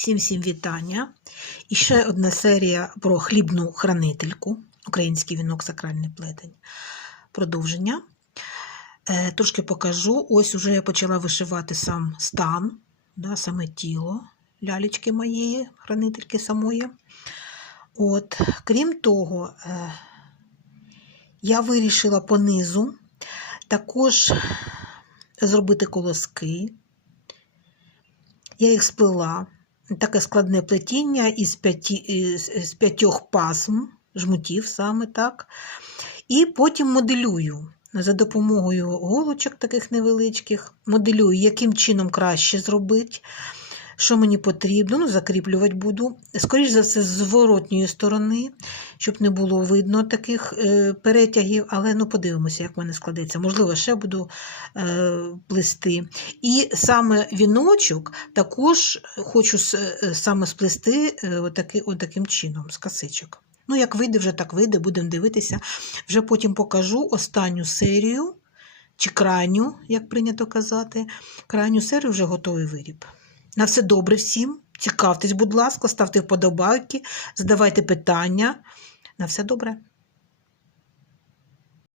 Всім всім вітання. І ще одна серія про хлібну хранительку, український вінок сакральний плетень. Продовження. Е, трошки покажу. Ось уже я почала вишивати сам стан, да, саме тіло лялечки моєї, хранительки самої. От, крім того, е, я вирішила по низу також зробити колоски. Я їх сплела. Таке складне плетіння із, п'яті, з п'ятьох пасм, жмутів саме так. І потім моделюю за допомогою голочок таких невеличких. Моделюю, яким чином краще зробити, що мені потрібно. Ну, закріплювати буду. Скоріше за все, з зворотньої сторони, щоб не було видно таких е, перетягів, але ну, подивимося, як в мене складеться. Можливо, ще буду е, плести. І саме віночок також хочу е, саме сплести е, отаки, отаким чином, з касичок. Ну, як вийде, вже так вийде, будемо дивитися. Вже потім покажу останню серію, чи крайню, як прийнято казати. Крайню серію вже готовий виріб. На все добре всім. Цікавтесь, будь ласка, ставте вподобайки, задавайте питання. На все добре.